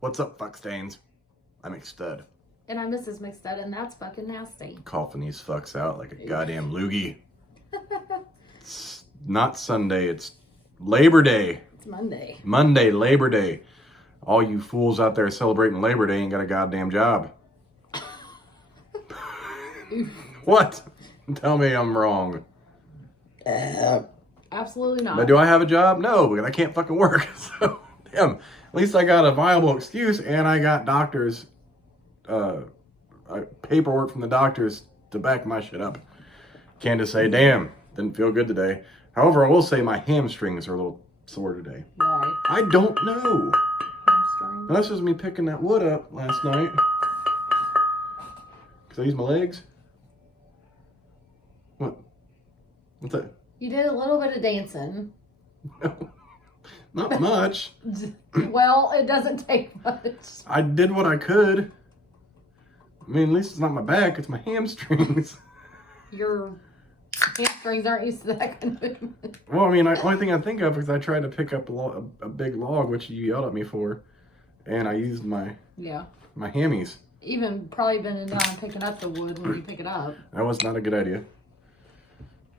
What's up, fuck stains? I'm McStud. And I'm Mrs. McStud, and that's fucking nasty. Coughing these fucks out like a goddamn loogie. It's not Sunday, it's Labor Day. It's Monday. Monday, Labor Day. All you fools out there celebrating Labor Day ain't got a goddamn job. What? Tell me I'm wrong. Absolutely not. But do I have a job? No, because I can't fucking work. So, damn. At least I got a viable excuse, and I got doctors, paperwork from the doctors to back my shit up. Can't just say, damn, didn't feel good today. However, I will say my hamstrings are a little sore today. Why? I don't know. Hamstring? Now, this was me picking that wood up last night. Because I used my legs. What? What's that? You did a little bit of dancing. No. Not much. Well, it doesn't take much. I did what I could. I mean, at least it's not my back, it's my hamstrings. Your hamstrings aren't used to that kind of movement. Well, I mean, the only thing I think of is I tried to pick up a big log, which you yelled at me for, and I used my hammies. Even probably bending down and picking up the wood when you pick it up. That was not a good idea.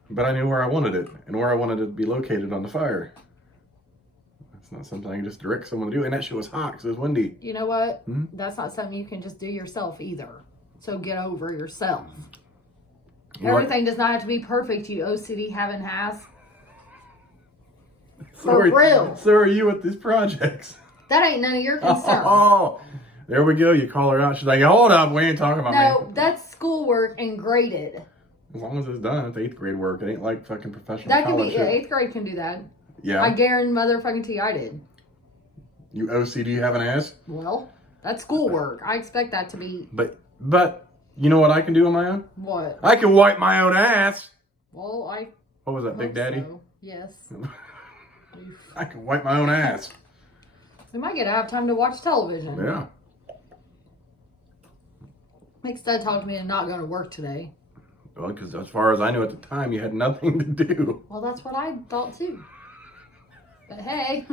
But I knew where I wanted it, and where I wanted it to be located on the fire. It's not something I can just direct someone to do, and that shit was hot because it was windy. You know what? That's not something you can just do yourself either. So get over yourself. Everything does not have to be perfect, you OCD having ass. For real. So are you with these projects. That ain't none of your concern. Oh, there we go. You call her out. She's like, hold up, we ain't talking about me. No, that's schoolwork and graded. As long as it's done, it's 8th grade work. It ain't like fucking professional That can college be, shit. 8th grade can do that. Yeah. I guarantee motherfucking I did. You OCD have an ass? Well, that's schoolwork. I expect that to be. But you know what I can do on my own? What? I can wipe my own ass. Well, What was that, Big Daddy? So. Yes. I can wipe my own ass. We might get to have time to watch television. Yeah. McStud talked me into not going to work today. Well, because as far as I knew at the time, you had nothing to do. Well, that's what I thought too. But hey.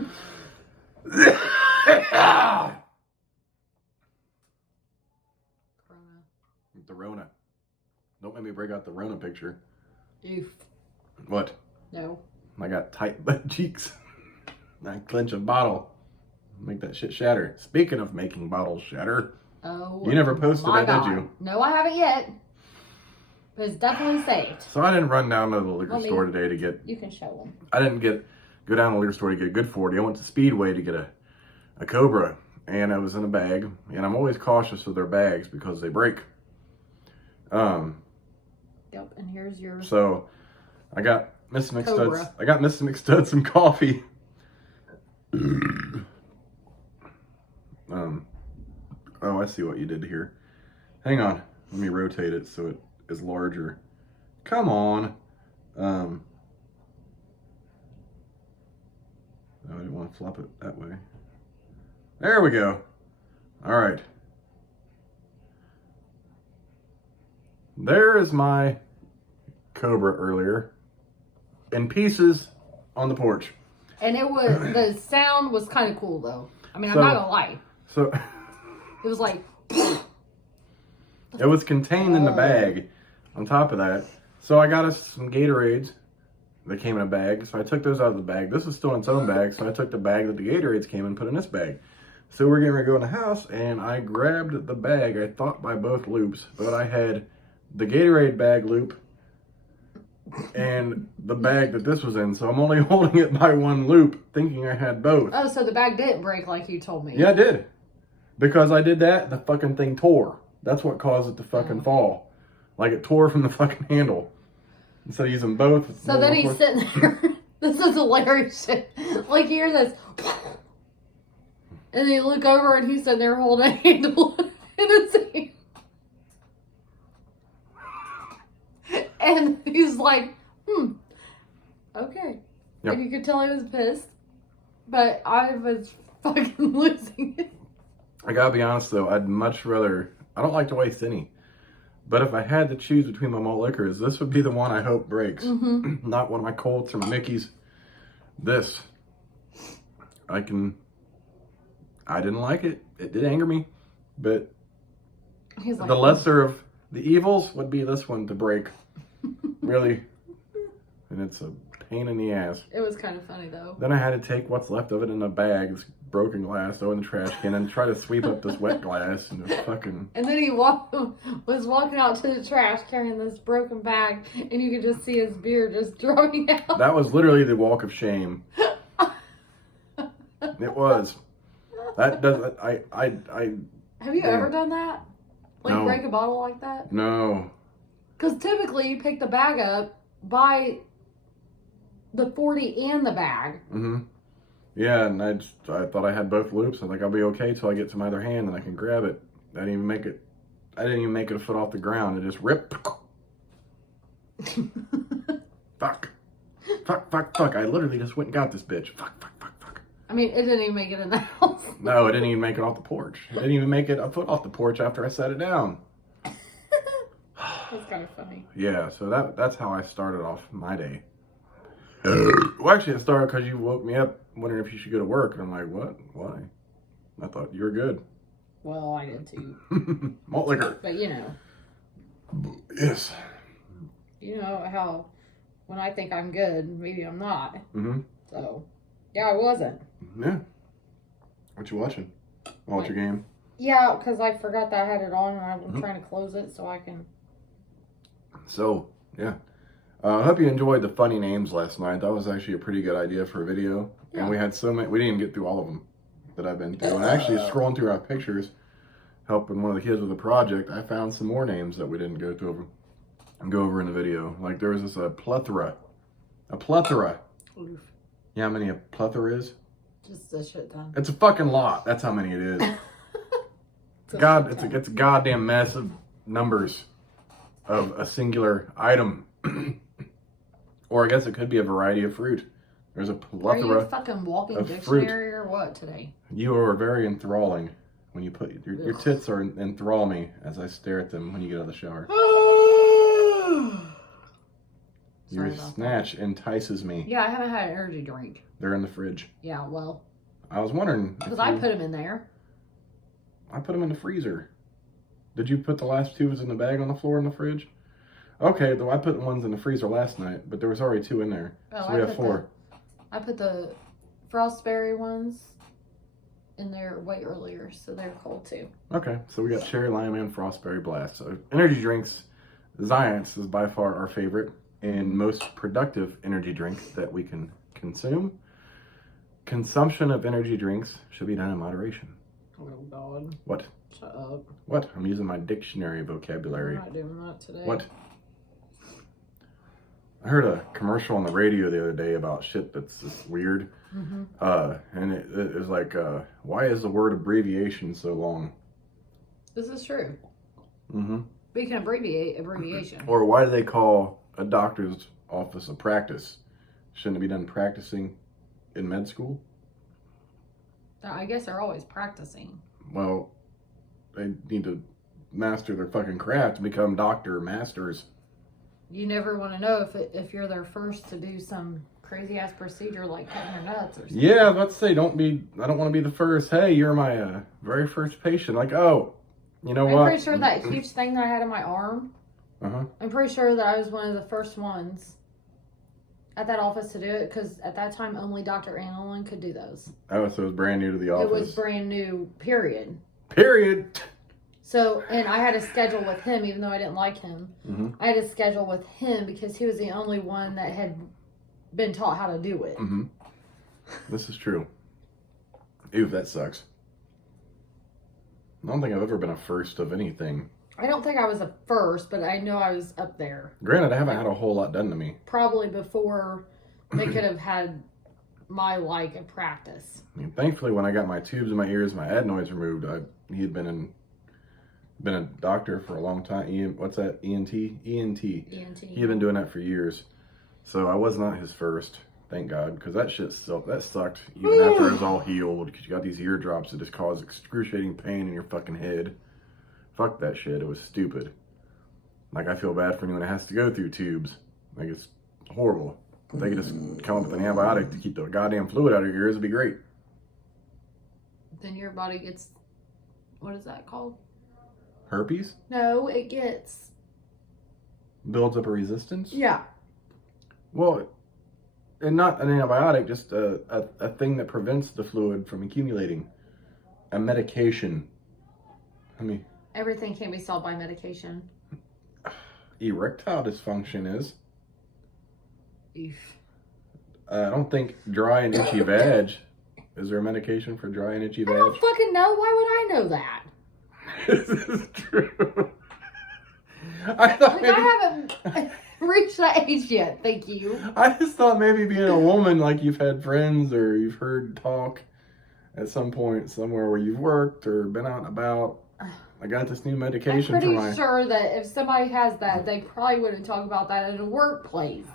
The Rona. Don't make me break out the Rona picture. Oof. What? No. I got tight butt cheeks. I clench a bottle. Make that shit shatter. Speaking of making bottles shatter. Oh. You never posted that, God. did you? No, I haven't yet. But it's definitely saved. So I didn't run down to the liquor store today to get... You can show them. I didn't go down to the liquor store to get a good 40. I went to Speedway to get a Cobra. And it was in a bag. And I'm always cautious with their bags because they break. Yep, and here's your... So, I got Mrs. Cobra. McStud some coffee. Oh, I see what you did here. Hang on. Let me rotate it so it is larger. Come on. No, I didn't want to flop it that way. There we go. All right. There is my Cobra earlier in pieces on the porch. And it was, the sound was kind of cool though. I mean, I'm not gonna lie. So it was like... It was contained in the bag on top of that. So I got us some Gatorades that came in a bag. So I took those out of the bag. This was still in its own bag. So I took the bag that the Gatorades came in and put in this bag. So we're getting ready to go in the house and I grabbed the bag, I thought by both loops, but I had the Gatorade bag loop and the bag that this was in. So I'm only holding it by one loop thinking I had both. Oh, so the bag didn't break like you told me. Yeah, it did. Because I did that, the fucking thing tore. That's what caused it to fucking fall. Like it tore from the fucking handle. Instead of using both. So then he's sitting there. This is hilarious shit. Like you hear this. And then you look over and he's sitting there holding a handle in his hand. And he's like, okay. Yep. And you could tell he was pissed. But I was fucking losing it. I gotta be honest though, I'd much rather... I don't like to waste any. But if I had to choose between my malt liquors, this would be the one I hope breaks. Not one of my Colts or my Mickeys. This I didn't like it. It did anger me, but He's like, the lesser of the evils would be this one to break. Really. And it's a pain in the ass. It was kind of funny though. Then I had to take what's left of it in a bag, this broken glass, throw it in the trash can, and try to sweep up this wet glass and just fucking. And then he was walking out to the trash carrying this broken bag, and you could just see his beard just drawing out. That was literally the walk of shame. It was. That does. I. Have you ever done that? Like No. break a bottle like that? No. Because typically you pick the bag up by the 40 and the bag. Mm-hmm. Yeah, and I thought I had both loops. I think I'll be okay till I get to my other hand and I can grab it. I didn't even make it a foot off the ground. It just ripped. Fuck. I literally just went and got this bitch. Fuck. I mean, it didn't even make it in the house. No, it didn't even make it off the porch. It didn't even make it a foot off the porch after I set it down. That's kind of funny. Yeah, so that's how I started off my day. Well, actually, it started because you woke me up wondering if you should go to work. And I'm like, what? Why? I thought you were good. Well, I did too. Malt liquor. But you know. Yes. You know how when I think I'm good, maybe I'm not. Mm-hmm. So, yeah, I wasn't. Yeah. What you watching? Watch your game? Yeah, because I forgot that I had it on and I'm trying to close it so I can. So, yeah. I hope you enjoyed the funny names last night. That was actually a pretty good idea for a video. Yeah. And we had so many, we didn't get through all of them that I've been through. And actually scrolling through our pictures, helping one of the kids with a project, I found some more names that we didn't go over in the video. Like there was this plethora. A plethora. Oof. You know how many a plethora is? Just a shit ton. It's a fucking lot. That's how many it is. It's a goddamn mess of numbers of a singular item. Or I guess it could be a variety of fruit. There's a plethora. Are you a fucking walking dictionary or what today? You are very enthralling when you put your tits are enthrall me as I stare at them when you get out of the shower. Your snatch entices me. Yeah, I haven't had an energy drink. They're in the fridge. Yeah, well. I was wondering. Because I put them in there. I put them in the freezer. Did you put the last two in the bag on the floor in the fridge? Okay, though I put the ones in the freezer last night, but there was already 2 in there. Oh, so we have 4. I put the frostberry ones in there way earlier, so they're cold too. Okay, so we got cherry lime and frostberry blast. So energy drinks, Zions is by far our favorite and most productive energy drink that we can consume. Consumption of energy drinks should be done in moderation. Oh God. What? Shut up. What? I'm using my dictionary vocabulary. I'm not doing that today. What? I heard a commercial on the radio the other day about shit that's just weird. Mm-hmm. And it was like, why is the word abbreviation so long? This is true. Mm-hmm. We can abbreviate abbreviation. Or why do they call a doctor's office a practice? Shouldn't it be done practicing in med school? I guess they're always practicing. Well, they need to master their fucking craft to become doctor masters. You never want to know if you're their first to do some crazy ass procedure like cutting their nuts or something. Yeah, let's say I don't want to be the first. Hey, you're my very first patient. Like, oh, you know what? I'm pretty sure that huge thing that I had in my arm. Uh-huh. I'm pretty sure that I was one of the first ones at that office to do it because at that time only Dr. Annalyn could do those. Oh, so it was brand new to the office. It was brand new, period. Period. So, and I had a schedule with him, even though I didn't like him. Mm-hmm. I had a schedule with him because he was the only one that had been taught how to do it. Mm-hmm. This is true. Oof, that sucks. I don't think I've ever been a first of anything. I don't think I was a first, but I know I was up there. Granted, I haven't had a whole lot done to me. Probably before they could have had my a practice. I mean, thankfully, when I got my tubes in my ears, my adenoids removed, he had been a doctor for a long time. What's that? ENT? ENT. He had been doing that for years. So I was not his first, thank God, because that shit sucked even after it was all healed, because you got these eardrops that just cause excruciating pain in your fucking head. Fuck that shit. It was stupid. Like, I feel bad for anyone that has to go through tubes. Like, it's horrible. If they could just come up with an antibiotic to keep the goddamn fluid out of your ears, it'd be great. then your body gets, what is that called? Herpes? No, it gets. Builds up a resistance? Yeah. Well, and not an antibiotic, just a thing that prevents the fluid from accumulating. A medication. I mean, Everything can be solved by medication. erectile dysfunction is. Eesh. I don't think dry and itchy vag. Is there a medication for dry and itchy I vag? don't fucking know. Why would I know that? This is true. I thought Like, I haven't reached that age yet. Thank you. I just thought maybe being a woman, like you've had friends or you've heard talk at some point somewhere where you've worked or been out and about. I got this new I'm medication pretty for my... sure that if somebody has that, they probably wouldn't talk about that in a workplace.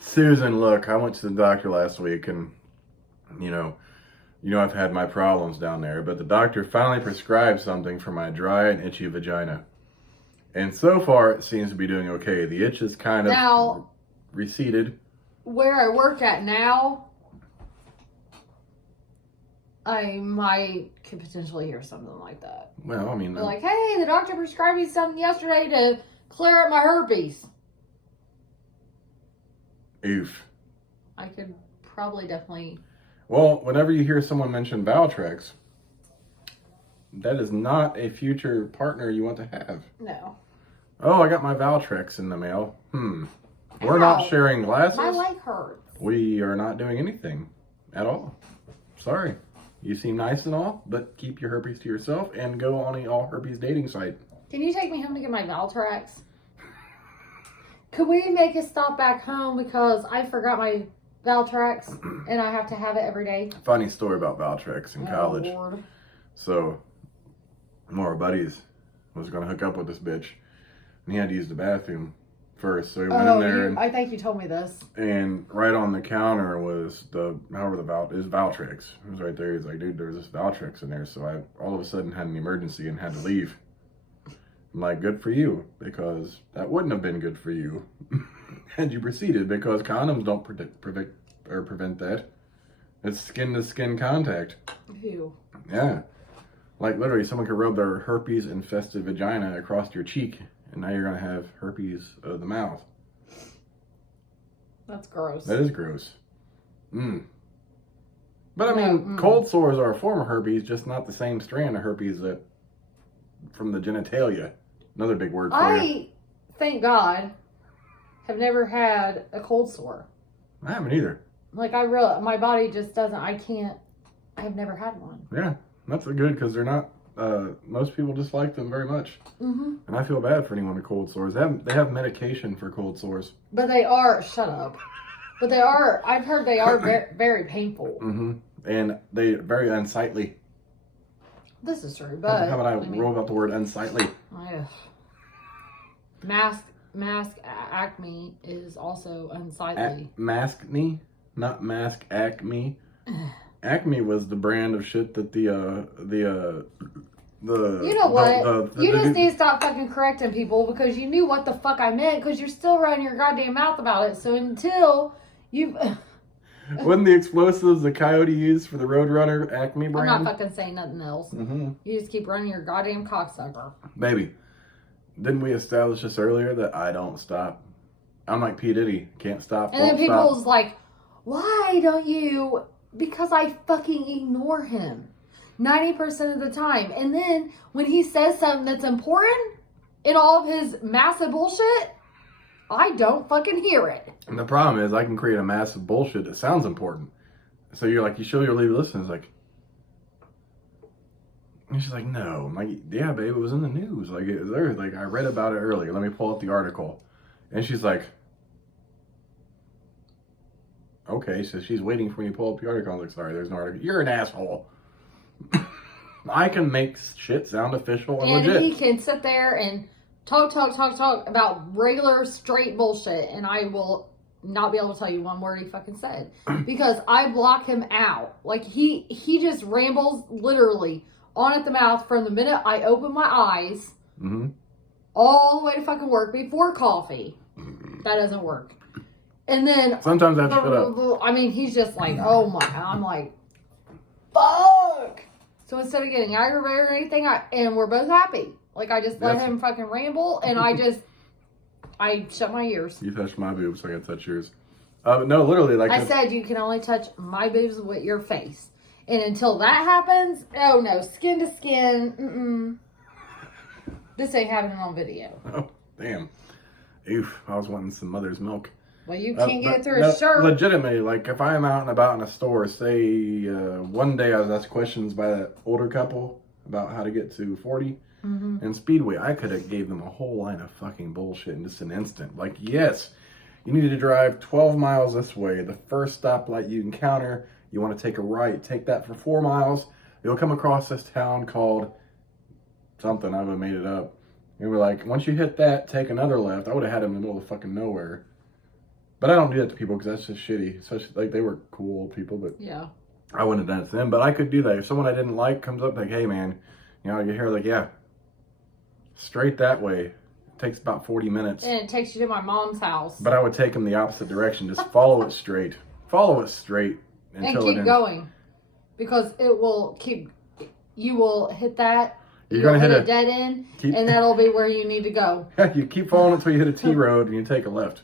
Susan, look, I went to the doctor last week and, you know I've had my problems down there, but the doctor finally prescribed something for my dry and itchy vagina. And so far, it seems to be doing okay. The itch is kind of Now, receded. where I work at now, I could potentially hear something like that. Well, I mean... They're like, hey, the doctor prescribed me something yesterday to clear up my herpes. Oof. I could probably definitely... Well, whenever you hear someone mention valtryx, that is not a future partner you want to have. No. Oh, I got my valtryx in the mail. We're Ow. not sharing glasses. My leg hurts. We are not doing anything at all. Sorry. You seem nice and all, but keep your herpes to yourself and go on an all herpes dating site. Can you take me home to get my valtryx? Could we make a stop back home because I forgot my valtryx and I have to have it every day? Funny story about valtryx in college. Lord. So, one of our buddies was going to hook up with this bitch, and he had to use the bathroom first. So he went in there, I think you told me this. and right on the counter was is Valtryx. It was right there. He's like, dude, there's this Valtryx in there. So I all of a sudden had an emergency and had to leave. I'm like, good for you, because that wouldn't have been good for you had you proceeded, because condoms don't prevent that. It's skin to skin contact. Ew. Yeah. Like literally someone could rub their herpes infested vagina across your cheek and now you're going to have herpes of the mouth. That's gross. That is gross. But I mean, cold sores are a form of herpes, just not the same strand of herpes that from the genitalia. Another big word for you. Thank God, have never had a cold sore. I haven't either. Like, my body just doesn't, I've never had one. Yeah, that's good, because they're not, most people dislike them very much. Mm-hmm. And I feel bad for anyone with cold sores. They have medication for cold sores. But they are, shut up. But they are, I've heard they are very, very painful. Mm-hmm. And they're very unsightly. This is true, but... How about I roll about the word unsightly? Mask acne is also unsightly. Maskne? Not mask acme. Acme was the brand of shit that the You know what? You just need to stop fucking correcting people because you knew what the fuck I meant because you're still running your goddamn mouth about it. So until you... Wasn't the explosives the Coyote used for the Roadrunner Acme brand? I'm not fucking saying nothing else. Mm-hmm. You just keep running your goddamn cocksucker. Baby, didn't we establish this earlier that I don't stop? I'm like P. Diddy. Can't stop, and then people's like, why don't you... Because I fucking ignore him 90% of the time. And then when he says something that's important in all of his massive bullshit, I don't fucking hear it. And the problem is I can create a massive bullshit that sounds important. So you're like, you show your leave listeners like, and she's like, no. I'm like, yeah, babe, it was in the news. Like, it was there. Like, I read about it earlier. Let me pull up the article. And she's like, okay, so she's waiting for me to pull up the article. I'm like, sorry, there's no article. You're an asshole. I can make shit sound official and legit. And he can sit there and talk about regular straight bullshit, and I will not be able to tell you one word he fucking said. Because I block him out. Like, he just rambles literally on at the mouth from the minute I open my eyes all the way to fucking work before coffee. That doesn't work. And then... Sometimes I have to shut up. I mean, he's just like, oh my... I'm like... So instead of getting aggravated or anything, and we're both happy. Like, I just let him fucking ramble, and I shut my ears. You touched my boobs, so I got to touch yours. But no, literally, like... I said you can only touch my boobs with your face. And until that happens, oh no, skin to skin, This ain't happening on video. Oh, damn. Oof, I was wanting some mother's milk. Well, you can't get it through a shirt. Legitimately, like, if I'm out and about in a store, say, one day I was asked questions by that older couple about how to get to 40 and Speedway, I could have gave them a whole line of fucking bullshit in just an instant. Like, yes, you need to drive 12 miles this way. The first stoplight you encounter, you want to take a right. Take that for 4 miles. You'll come across this town called something. I would have made it up. And we're like, once you hit that, take another left. I would have had them in the middle of fucking nowhere. But I don't do that to people because that's just shitty. Especially, like, they were cool old people, but yeah, I wouldn't have done it to them. But I could do that. If someone I didn't like comes up like, hey, man, you know, you hear like, yeah, straight that way. It takes about 40 minutes. and it takes you to my mom's house. But I would take them the opposite direction. Just follow it straight. Follow it straight. And keep going. Because it will keep, you will hit that. You're going to hit a dead end, and that'll be where you need to go. You keep following until you hit a T road and you take a left.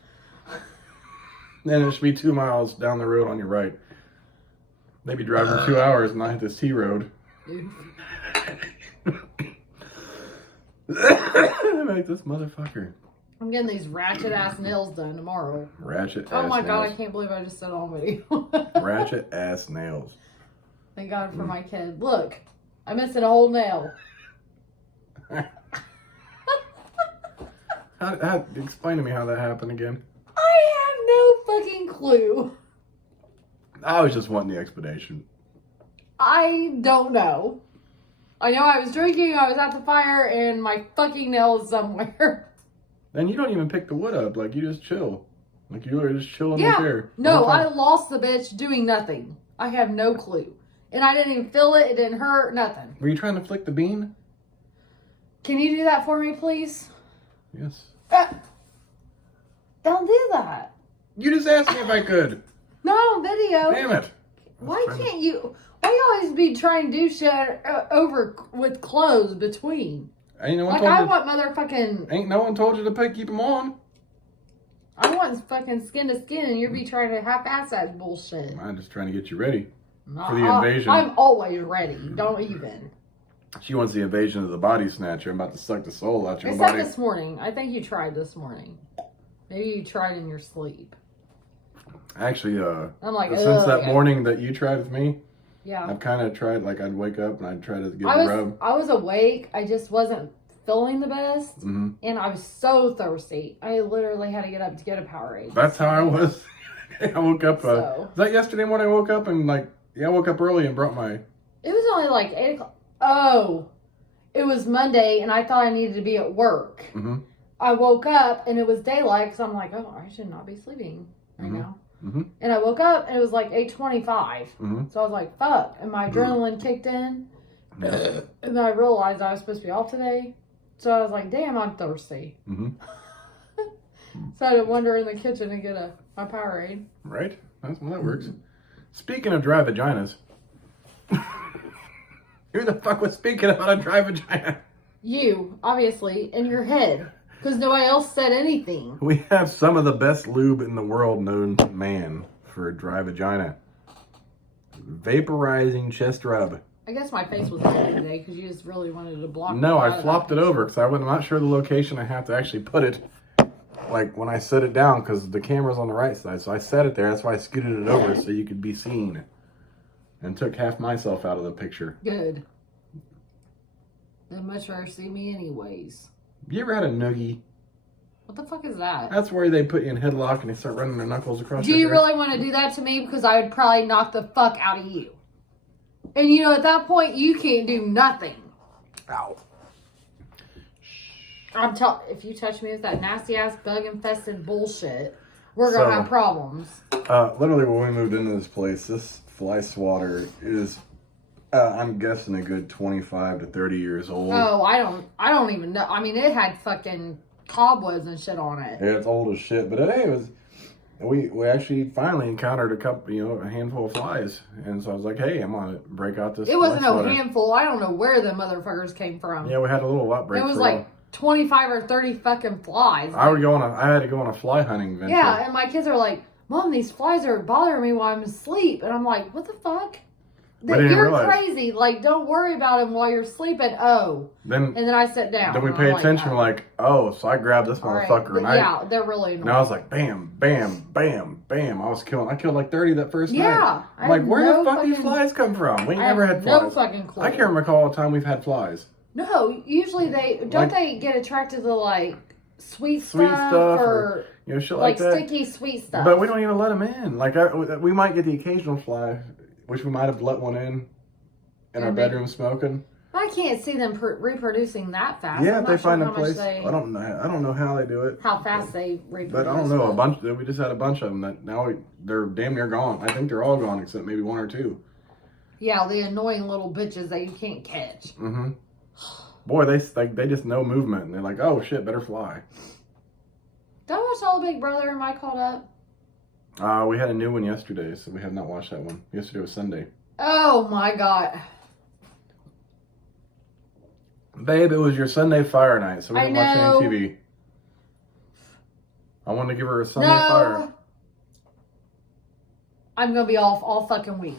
Then it should be 2 miles down the road on your right. Maybe driving 2 hours and not hit this T road. Like this motherfucker. I'm getting these ratchet ass nails done tomorrow. Ratchet ass Oh my god, nails. I can't believe I just said it on video. Ratchet ass nails. Thank God for my kid. Look, I'm missing a whole nail. Explain to me how that happened again. I have no fucking clue. I was just wanting the explanation. I don't know. I know I was drinking, I was at the fire, and my fucking nail is somewhere. Then you don't even pick the wood up. Like, you just chill. Like, you were just chilling in the chair. No, I lost the bitch doing nothing. I have no clue. And I didn't even feel it. It didn't hurt. Nothing. Were you trying to flick the bean? Can you do that for me, please? Yes. Don't do that. You just asked me if I could. Not on video. Damn it. Why can't you? Why you always be trying to do shit over with clothes between? Ain't no one Like, told I you. want motherfucking... Ain't no one told you to keep them on. I want fucking skin to skin, and you be trying to half-ass that bullshit. I'm just trying to get you ready No, for the invasion. I'm always ready. Don't even. She wants the invasion of the body snatcher. I'm about to suck the soul out your I body. said this morning. I think you tried this morning. Maybe you tried in your sleep. Actually, I'm like, since that morning that you tried with me, yeah, I've kind of tried, like, I'd wake up and I'd try to give a rub. I was awake. I just wasn't feeling the best. Mm-hmm. And I was so thirsty. I literally had to get up to get a Powerade. That's how I was. I woke up, was that yesterday morning I woke up and, like, I woke up early and brought my... It was only like 8 o'clock. Oh, it was Monday and I thought I needed to be at work. Mm-hmm. I woke up and it was daylight because I'm like, oh, I should not be sleeping right now. Mm-hmm. And I woke up and it was like 8:25. Mm-hmm. So I was like, fuck. And my adrenaline kicked in. And then I realized I was supposed to be off today. So I was like, damn, I'm thirsty. Mm-hmm. So I had to wander in the kitchen and get my Powerade. Right? That works. Speaking of dry vaginas. Who the fuck was speaking about a dry vagina? You, obviously, in your head. Because nobody else said anything. We have some of the best lube in the world known to man for a dry vagina. Vaporizing chest rub. I guess my face was dirty today because you just really wanted to block No, me I out of flopped that it over because I'm not sure the location I have to actually put it. Like when I set it down because the camera's on the right side. So I set it there. That's why I scooted it over so you could be seen. And took half myself out of the picture. Good. They'd much rather see me anyways. You ever had a noogie? What the fuck is that? That's where they put you in headlock and they start running their knuckles across Do your you hair. really want to do that to me? Because I would probably knock the fuck out of you. And you know, at that point, you can't do nothing. Ow. If you touch me with that nasty ass bug infested bullshit, we're gonna have problems. Literally when we moved into this place, this fly swatter is, I'm guessing a good 25 to 30 years old. Oh, I don't even know. I mean, it had fucking cobwebs and shit on it. Yeah, it's old as shit, but it was, we actually finally encountered a handful of flies, and so I was like, hey, I'm gonna break out this. It wasn't no sweater. handful. I don't know where the motherfuckers came from. Yeah, we had a little outbreak. It was like 25 or 30 fucking flies. I had to go on a fly hunting venture. Yeah, and my kids are like, Mom, these flies are bothering me while I'm asleep. And I'm like, what the fuck? You're crazy. Like, don't worry about them while you're sleeping. Oh. And then I sat down. Then we pay attention, so I grabbed this motherfucker. Right. Yeah, they're really annoying. And I was like, bam, bam, bam, bam. I killed like 30 that first night. Yeah. I'm like, where the fuck these flies come from? We ain't never had flies. No fucking clue. I can't recall all the time we've had flies. No, usually they get attracted to like sweet stuff or shit like that. Sticky sweet stuff. But we don't even let them in. Like we might get the occasional fly, which we might have let one in our bedroom smoking. I can't see them reproducing that fast. Yeah, if they find a place. I don't know how they do it. How fast they reproduce. But I don't know. We just had a bunch of them that now they're damn near gone. I think they're all gone except maybe one or two. Yeah, the annoying little bitches that you can't catch. Mm-hmm. Boy, they just know movement, and they're like, oh shit, better fly. Did I watch All Big Brother? Am I caught up? We had a new one yesterday, so we have not watched that one. Yesterday was Sunday. Oh my god. Babe, it was your Sunday fire night, so we didn't watch any TV. I wanted to give her a Sunday fire. I'm going to be off all fucking week.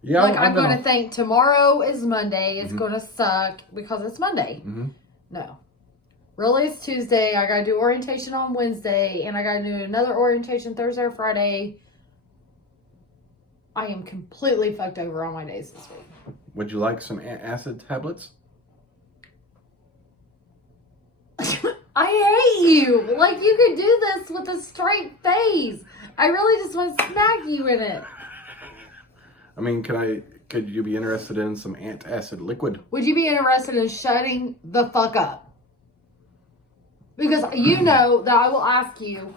Yeah, I'm going to think tomorrow is Monday. It's going to suck because it's Monday. Mm-hmm. No. Really, it's Tuesday. I got to do orientation on Wednesday, and I got to do another orientation Thursday or Friday. I am completely fucked over on my days this week. Would you like some acid tablets? I hate you. Like, you could do this with a straight face. I really just want to smack you in it. I mean, could you be interested in some antacid liquid? Would you be interested in shutting the fuck up? Because you know that I will ask you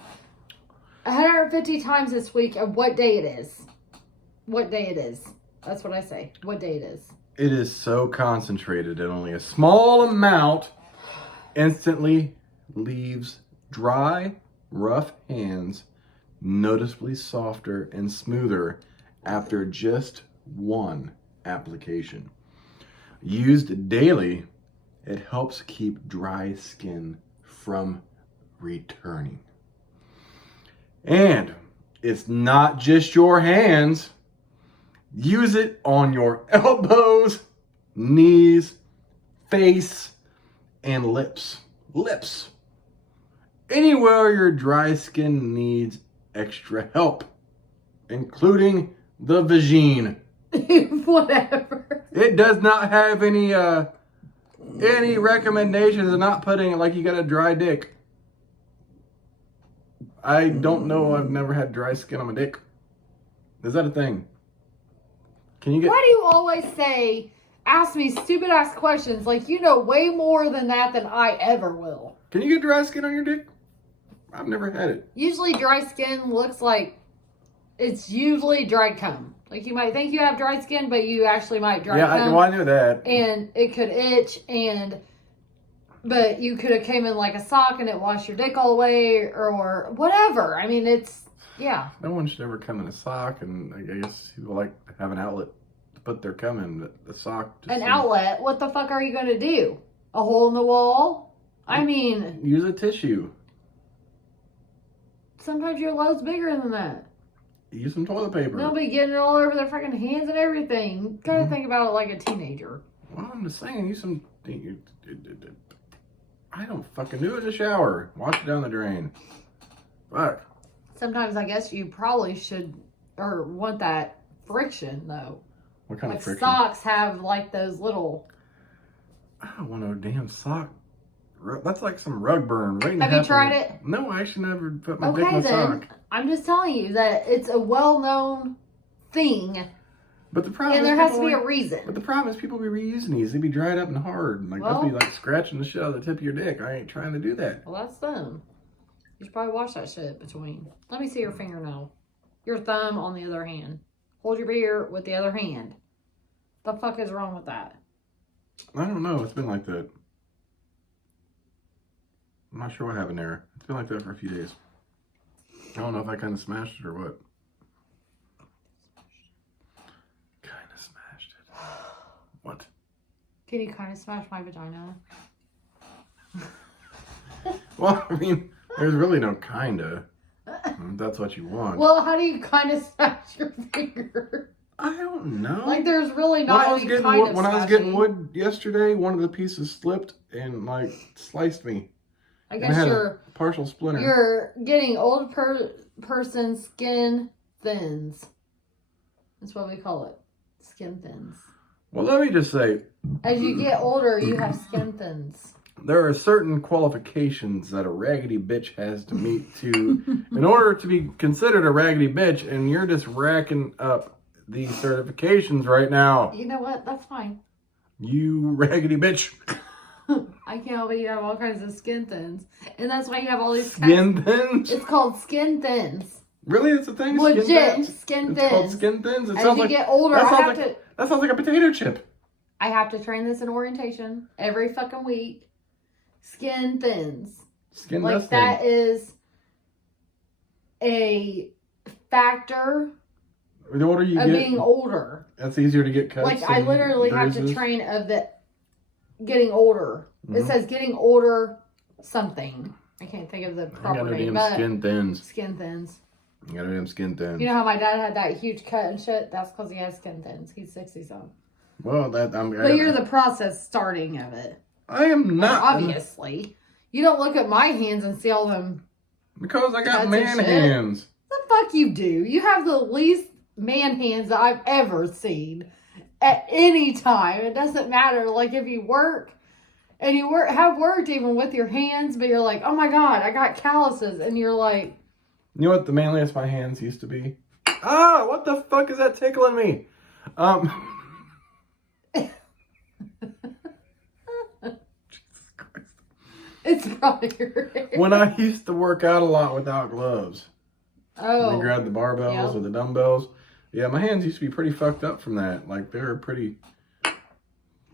150 times this week of what day it is. What day it is. That's what I say. What day it is. It is so concentrated that only a small amount instantly leaves dry, rough hands noticeably softer and smoother after just one application. Used daily, it helps keep dry skin from returning. And it's not just your hands. Use it on your elbows, knees, face, and lips. Lips. Anywhere your dry skin needs extra help, including the vagina. Whatever. It does not have any recommendations of not putting it like you got a dry dick. I don't know. I've never had dry skin on my dick. Is that a thing? Can you get? Why do you always ask me stupid ass questions like you know way more than that than I ever will? Can you get dry skin on your dick? I've never had it. Usually dry skin looks like it's usually dried cum. Like you might think you have dry skin, but you actually might dry cum. Yeah, I knew that. And it could itch but you could have came in like a sock and it washed your dick all the way or whatever. I mean, yeah. No one should ever come in a sock, and I guess people like to have an outlet to put their cum in, but the sock just outlet? What the fuck are you going to do? A hole in the wall? I mean... Use a tissue. Sometimes your load's bigger than that. Use some toilet paper. They'll be getting it all over their fucking hands and everything. You gotta think about it like a teenager. Well, I'm just saying, use some... I don't fucking do it in the shower. Wash it down the drain. Fuck. Sometimes I guess you probably should or want that friction though. What kind of friction? Socks have like those little. I don't want no damn sock. That's like some rug burn. Have you tried it? No, I actually never put my dick in a sock. I'm just telling you that it's a well-known thing. But the problem and there has to be a reason. But the problem is people be reusing these. They be dried up and hard. Like they'll be like scratching the shit out of the tip of your dick. I ain't trying to do that. Well, that's them. You should probably wash that shit between. Let me see your fingernail. Your thumb on the other hand. Hold your beer with the other hand. The fuck is wrong with that? I don't know. It's been like that. I'm not sure what happened there. It's been like that for a few days. I don't know if I kind of smashed it or what. Kind of smashed it. What? Can you kind of smash my vagina? Well, I mean, there's really no kinda. That's what you want. Well, how do you kind of smash your finger? I don't know. Like, there's really not any kind of when I was smashing. getting wood yesterday, one of the pieces slipped and like sliced me. I And I guess had you're a partial splinter. you're getting old person skin thins. That's what we call it. Skin thins. Well, let me just say, As you get older, you have skin thins. there are certain qualifications that a raggedy bitch has to meet in order to be considered a raggedy bitch, and you're just racking up these certifications right now. You know what? That's fine. You raggedy bitch. I can't help it. You have all kinds of skin thins. And that's why you have all these Skin thins? It's called skin thins. Really? It's a thing? Legit. Skin thins? Skin It's thins. called skin thins? It As sounds you like, get older, that I sounds have like, to... that sounds like a potato chip. I have to train this in orientation every fucking week. Skin thins. Skin Like, does that thin. is a factor The older you of get, being older. that's easier to get cuts. Like, I and literally have to bruises. train of the getting older. It Mhm. says getting older something. I can't think of the I proper got no name, damn but skin thins. skin thins. I got no damn skin thins. You know how my dad had that huge cut and shit? That's because he has skin thins. He's 60-something. Well, But you're the process starting of it. I am not. Obviously. You don't look at my hands and see all them. Because I got Cuts and man shit. hands. The fuck you do? You have the least man hands that I've ever seen at any time. It doesn't matter. Like, if you work and you have worked even with your hands, but you're like, oh my God, I got calluses. And you're like, You know what the manliest my hands used to be? Ah, what the fuck is that tickling me? Jesus Christ. it's probably right. When I used to work out a lot without gloves. Oh. And grab the barbells Yeah. or the dumbbells. Yeah, my hands used to be pretty fucked up from that. Like, they were pretty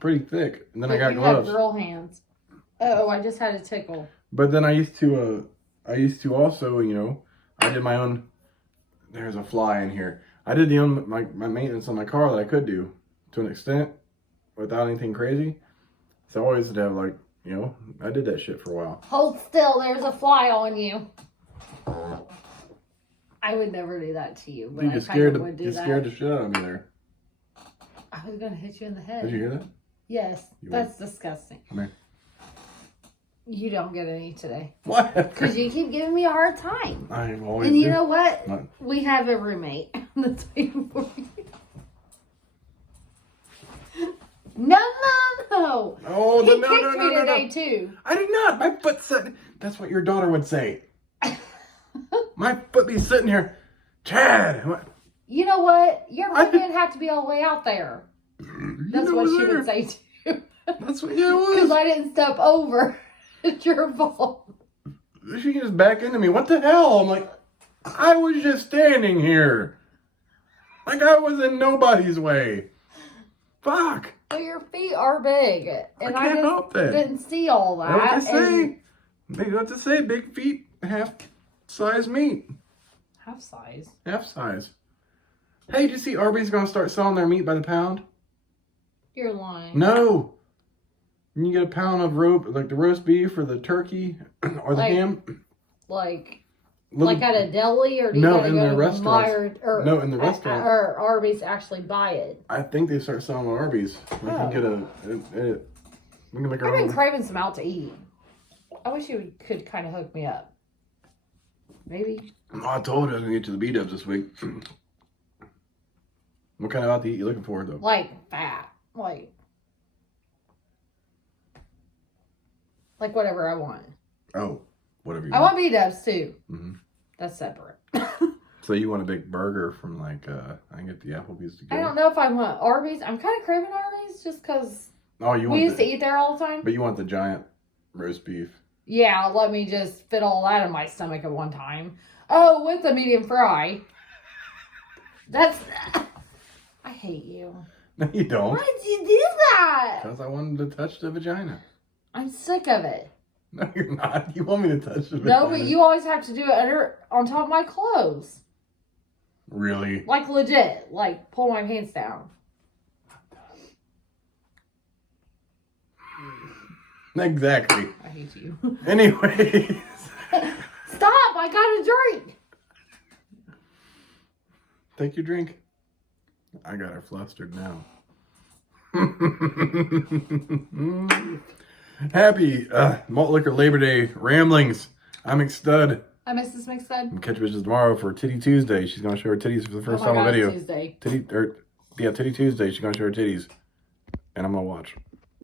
thick. And then I got you gloves. have girl hands. Oh, I just had a tickle. But then I used to also, I did my own, there's a fly in here. I did my maintenance on my car that I could do to an extent without anything crazy. So I always would have I did that shit for a while. Hold still, there's a fly on you. I would never do that to you, but Dude, I you kind scared of would do you that. scared the shit out of me there. I was going to hit you in the head. Did you hear that? Yes, You that's disgusting. Come here. You don't get any today. What? Because you keep giving me a hard time. I always And you do. know what? What? We have a roommate. That's for you. No. Oh, He no, kicked no, no, me no, today, no. too. I did not. My foot said. That's what your daughter would say. My foot be sitting here. Chad. What? You know what? Your foot didn't have to be all the way out there. That's what she would say, too. That's what, yeah, it was. Because I didn't step over. It's your fault. She can just back into me. What the hell? I'm like, I was just standing here. Like I was in nobody's way. Fuck. But your feet are big. And I can't help that. didn't see all that. What to say? and- Maybe what to say. Big feet, half size meat. Half size. Half size. Hey, did you see Arby's gonna start selling their meat by the pound? You're lying. No. You can get a pound of the roast beef or the turkey or the ham. Like Little- at a deli, or do you No, gotta in go the to restaurants. Meyer, or No, in the restaurant. or Arby's to actually buy it? I think they start selling Arby's. We can get we can make our I've been own. craving some out to eat. I wish you could kind of hook me up. Maybe. Oh, I told you I was gonna get to the BDubs this week. What kind of out to eat you looking for though? Like fat. Like whatever I want. Oh, whatever you I want. want BDubs too. Mm-hmm. That's separate. So you want a big burger from I can get the Applebee's to go. I don't know if I want Arby's. I'm kind of craving Arby's just because Oh, you want we used to eat there all the time. But you want the giant roast beef. Yeah, let me just fit all that in my stomach at one time. Oh, with a medium fry. That's... I hate you. No, you don't. Why did you do that? Because I wanted to touch the vagina. I'm sick of it. No, you're not. You want me to touch the No, vagina? but you always have to do it on top of my clothes. Really? Like legit. Like pull my pants down. Exactly. I hate you. Anyways. Stop! I got a drink. Take your drink. I got her flustered now. Happy Malt Liquor Labor Day ramblings. I'm McStud. I'm Mrs. McStud. I'm catch bitches tomorrow for Titty Tuesday. She's gonna show her titties for the first time on video. Tuesday. Titty Tuesday. She's gonna show her titties, and I'm gonna watch.